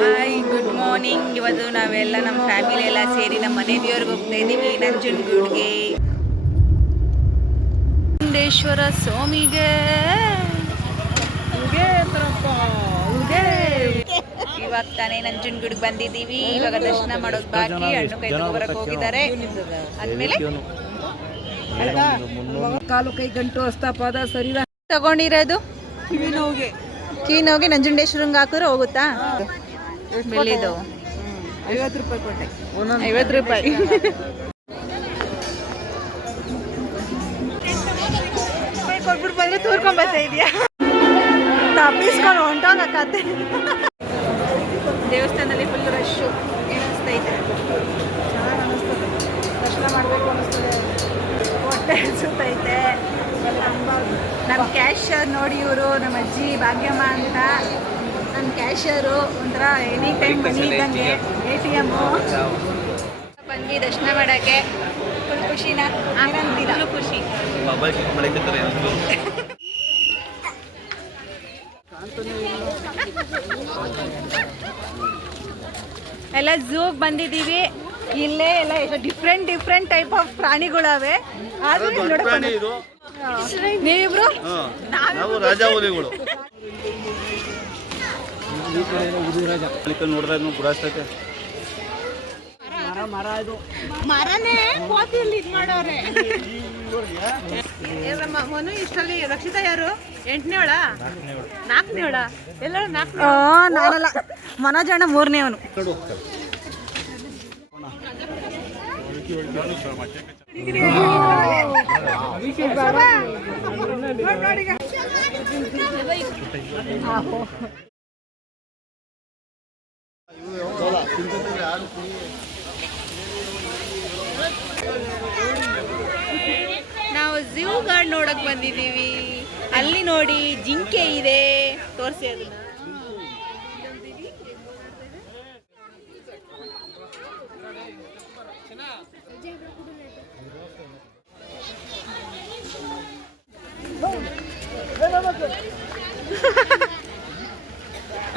Hi good morning. ಇವತ್ತು ನಾವೆಲ್ಲ ನಮ್ಮ ಫ್ಯಾಮಿಲಿ ಎಲ್ಲ ಸೇರಿ ನಮ್ಮ ಮನೆ ದೇವ್ರಿಗೆ ಹೋಗ್ತಾ ಇದ್ದೀವಿ, ನಂಜನಗೂಡಿಗೆ. ಮುರುಡೇಶ್ವರ ಸ್ವಾಮಿಗೆ ಇವಾಗ ತಾನೇ ನಂಜನಗೂಡಿಗೆ ಬಂದಿದ್ದೀವಿ. ಇವಾಗ ದರ್ಶನ ಮಾಡೋದು ಬಾಕಿ. ಹಣ್ಣು ಕೈ ತಗೋಬರಕ್ಕೆ ಹೋಗಿದ್ದಾರೆ. ಆದ್ಮೇಲೆ ಕಾಲು ಕೈ ಗಂಟು ಹಸ್ತ ಪಾದ ಸರಿ ತಗೊಂಡಿರೋದು ಕಿವಿ ನೋವಿಗೆ ನಂಜುಂಡೇಶ್ವರಂಗೆ ಹಾಕಿದ್ರೆ ಹೋಗುತ್ತಾ? ಬೆಳ್ಳಿದು 50 ರೂಪಾಯಿ ಕೊಟ್ಟೆ. 50 ರೂಪಾಯಿ. ಕೊಟ್ಬಿಟ್ಟು ಬಂದ್ರೆ ತೂರ್ಕೊಂಡ್ ಬರ್ತಾ ಇದೆಯಾ? ತಪ್ಪಿಸ್ಕೊಂಡು ಹೊಂಟೋಗತ್ತೆ. ದೇವಸ್ಥಾನದಲ್ಲಿ ಫುಲ್ ರಶ್ಶು ಏನಿಸ್ತೈತೆ. ಚೆನ್ನಾಗಿ ಅನ್ನಿಸ್ತದೆ, ದರ್ಶನ ಮಾಡಬೇಕು ಅನ್ನಿಸ್ತದೆ, ಹೊಟ್ಟೆ ಹಸುತ್ತೈತೆ. ನಮ್ಮ ಕ್ಯಾಶರ್ ನೋಡಿ, ಇವರು ನಮ್ಮ ಅಜ್ಜಿ ಭಾಗ್ಯಮ್ಮ ಅಂತ. ನಮ್ಮ ಕ್ಯಾಶರು ಒಂಥರ ಎನಿ ಟೈಮ್ ಮನಿ ಇದ್ದಂಗೆ, ATM. ಬಂದು ದರ್ಶನ ಮಾಡೋಕ್ಕೆ ಫುಲ್ ಖುಷಿನ ಏನಂತೀರ? ಖುಷಿ. ಎಲ್ಲ ಝೂಗೆ ಬಂದಿದ್ದೀವಿ. ಇಲ್ಲೇ ಎಲ್ಲ ಡಿಫ್ರೆಂಟ್ ಟೈಪ್ ಆಫ್ ಪ್ರಾಣಿಗಳವೆ. ನೀವಿಬ್ರು ರಾಜಾವಲಿಗಳು ನೋಡಿದಾಗ ಗುರಾಸ್ತೈತೆ. ಮರನೇ ಕೋತಿಯಲ್ಲಿ ಇದು ಮಾಡೋರೆ. ಮನು ಇಷ್ಟರಲ್ಲಿ ರಕ್ಷಿತಾ ಯಾರು? 8ನೇವಳ 4ನೇವಳ ಎಲ್ಲರೂ 4ನೇ. ನಾನಲ್ಲ, ಮನೋಜಣ್ಣ 3ನೇವನು. ನಾವು ಝೂ ಗಾರ್ಡ್ ನೋಡಕ್ ಬಂದಿದ್ದೀವಿ. ಅಲ್ಲಿ ನೋಡಿ ಜಿಂಕೆ ಇದೆ, ತೋರಿಸಿ ಅದನ್ನ.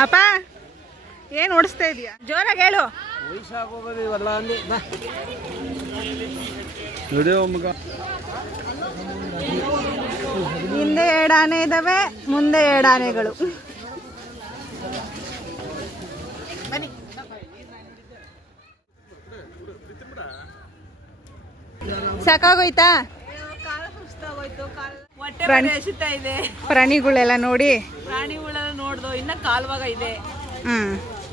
ಅಪ್ಪ ಏನ್ ಓಡಿಸ್ತಾ ಇದೀಯಾ? ಜೋರಾಗಿ ಹೇಳು. ಹಿಂದೆ 2 ಆನೆ ಇದಾವೆ, ಮುಂದೆ 2 ಆನೆಗಳು. ಬನ್ನಿ. ಸಾಕಾಗೋಯ್ತಾ? ಪ್ರಾಣಿಗಳೆಲ್ಲ ನೋಡಿ, ಪ್ರಾಣಿಗಳೆಲ್ಲ ನೋಡ್ದು. ಇನ್ನ ಕಾಲ್ಭಾಗ ಇದೆ.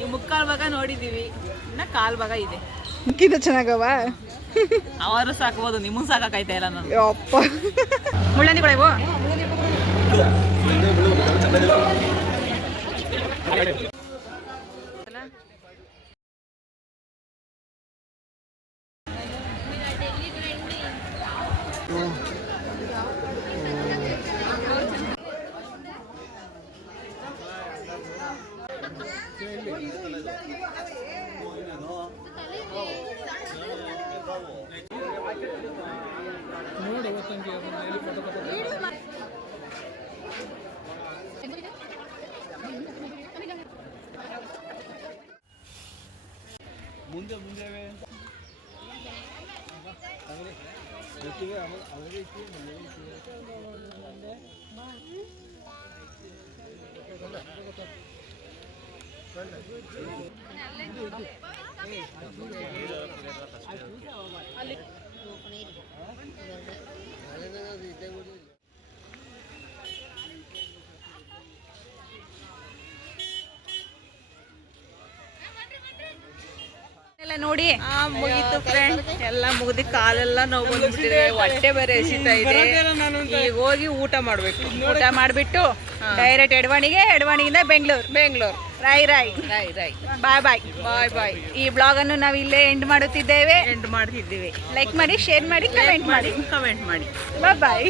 ಈ ಮುಕ್ಕಾಲ್ ಭಾಗ ನೋಡಿದೀವಿ, ಇನ್ನ ಕಾಲ್ ಭಾಗ ಇದೆ. ಮುಕ್ಕಿದ ಚೆನ್ನಾಗವ. ಅವರು ಸಾಕ್ಬೋದು, ನಿಮ್ಮನ್ ಸಾಕಾಯ್ತಾ ಇಲ್ಲ ನಾನು. ಅಪ್ಪ ಮುಳ್ಳಂದಿಗಳಿವು. ಎಲ್ಲ ನೋಡಿ ಮುಗೀತು ಫ್ರೆಂಡ್. ಎಲ್ಲ ಮುಗಿದು ಕಾಲೆಲ್ಲ ನೋವು ಬಂದ್ಬಿಟ್ಟಿದೆ, ಹೊಟ್ಟೆ ಬೇರೆ ಎಸಿತಾ ಇದೆ. ಈಗ ಹೋಗಿ ಊಟ ಮಾಡ್ಬೇಕು. ಊಟ ಮಾಡಿಬಿಟ್ಟು ಡೈರೆಕ್ಟ್ ಎಡವಾಣಿಯಿಂದ ಬೆಂಗಳೂರು. ರಾಯ್ ಬಾಯ್. ಈ ಬ್ಲಾಗ್ ಅನ್ನು ನಾವು ಇಲ್ಲೇ ಎಂಡ್ ಮಾಡ್ತಿದ್ದೀವಿ. ಲೈಕ್ ಮಾಡಿ, ಶೇರ್ ಮಾಡಿ, ಕಮೆಂಟ್ ಮಾಡಿ. ಕಮೆಂಟ್ ಮಾಡಿ. ಬಾಯ್.